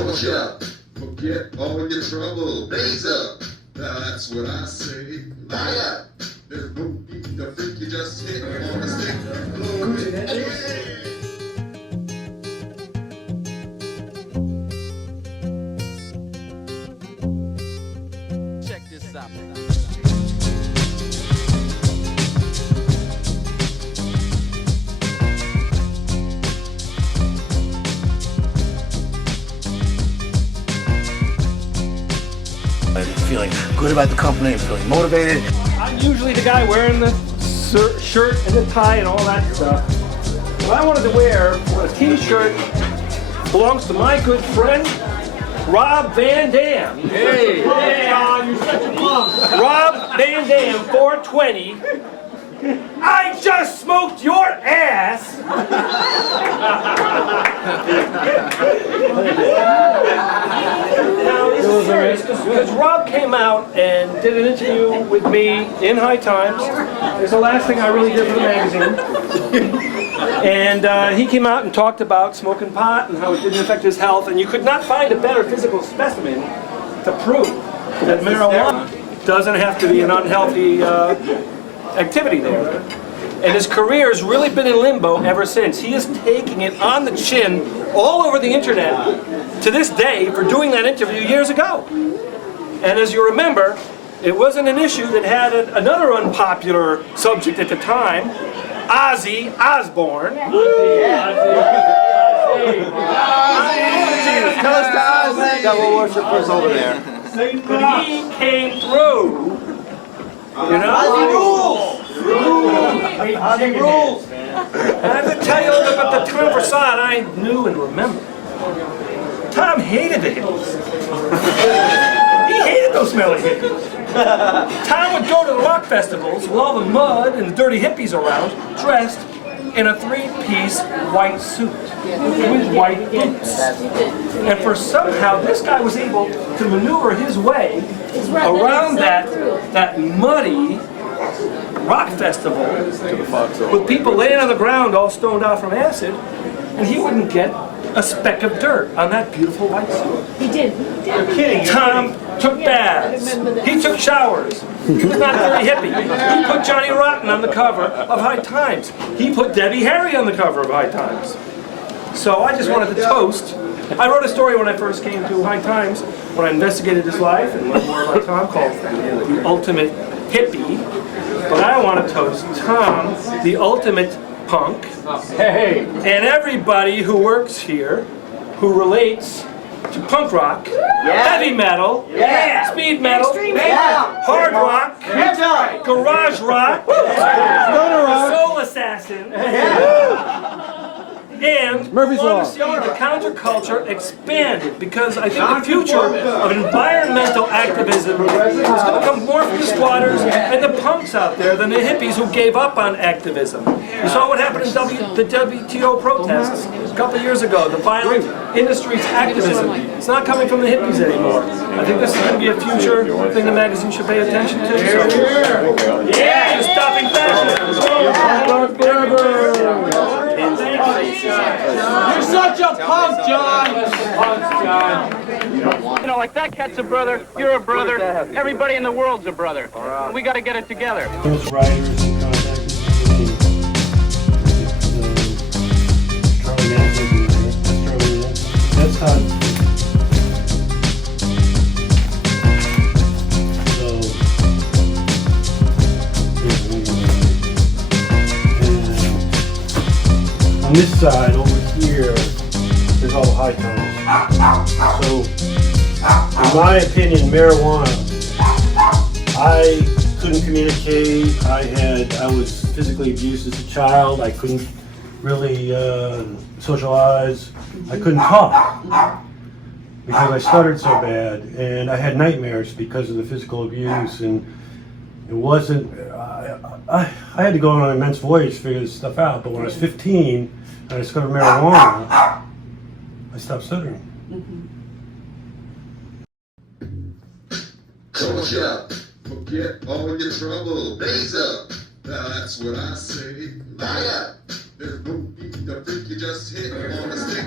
Torch up, forget all your trouble. Blaze up, now that's what I say. Light up, there's no need to think you just hit on the stick. Check this out. I'm feeling good about the company, I'm feeling motivated. I'm usually the guy wearing the shirt and the tie and all that stuff. What I wanted to wear was a t-shirt belongs to my good friend, Rob Van Dam. Hey! John, you're such a punk. Rob Van Dam, 420. I just smoked your ass! Now, this is serious, because Rob came out and did an interview with me in High Times. It's the last thing I really did for the magazine. And he came out and talked about smoking pot and how it didn't affect his health, and you could not find a better physical specimen to prove that marijuana doesn't have to be an unhealthy activity there. And his career has really been in limbo ever since. He is taking it on the chin all over the internet to this day for doing that interview years ago. And as you remember, it wasn't an issue that had another unpopular subject at the time, Ozzy Osbourne. Tell us to Ozzy, devil worshippers over there. But he came through. You know? Ozzy rules! Ozzy rules! I have to tell you a little bit about the Tom Prasad I knew and remember. Tom hated the hippies. He hated those smelly hippies. Tom would go to the rock festivals with all the mud and the dirty hippies around, dressed in a three-piece white suit with white boots. And for somehow this guy was able to maneuver his way around that muddy rock festival with people laying on the ground all stoned out from acid, and he wouldn't get a speck of dirt on that beautiful white suit. He did. You're kidding. Tom took baths. He took showers. He was not a dirty hippie. He put Johnny Rotten on the cover of High Times. He put Debbie Harry on the cover of High Times. So I just wanted to toast. I wrote a story when I first came to High Times, when I investigated his life and learned more about Tom, called The Ultimate Hippie. But I want to toast Tom, the ultimate punk, and everybody who works here, who relates to punk rock, heavy metal, speed metal, hard rock, garage rock, soul assassin, and want to see the counterculture expanded, because I think the future of environmental activism is going to come more from the squatters and the punks out there than the hippies who gave up on activism. You saw what happened in the WTO protests a couple of years ago, the violent industry's activism. It's not coming from the hippies anymore. I think this is going to be a future thing the magazine should pay attention to. So, yeah, stopping fashion. You're such a punk, John! You know, like that cat's a brother, you're a brother, everybody in the world's a brother. And we gotta get it together. Ghost writers and contactors. Charlie Manson. That's how. On this side, over here, there's all the High Times. So, in my opinion, marijuana, I couldn't communicate. I was physically abused as a child. I couldn't really socialize. I couldn't talk because I stuttered so bad, and I had nightmares because of the physical abuse. And it wasn't. I had to go on an immense voyage to figure this stuff out. But when I was 15. I discovered marijuana, I stopped stuttering. Torch up, forget all your trouble. Blaze up, now that's what I say. Light up, there's no need to think you just hit on the stick.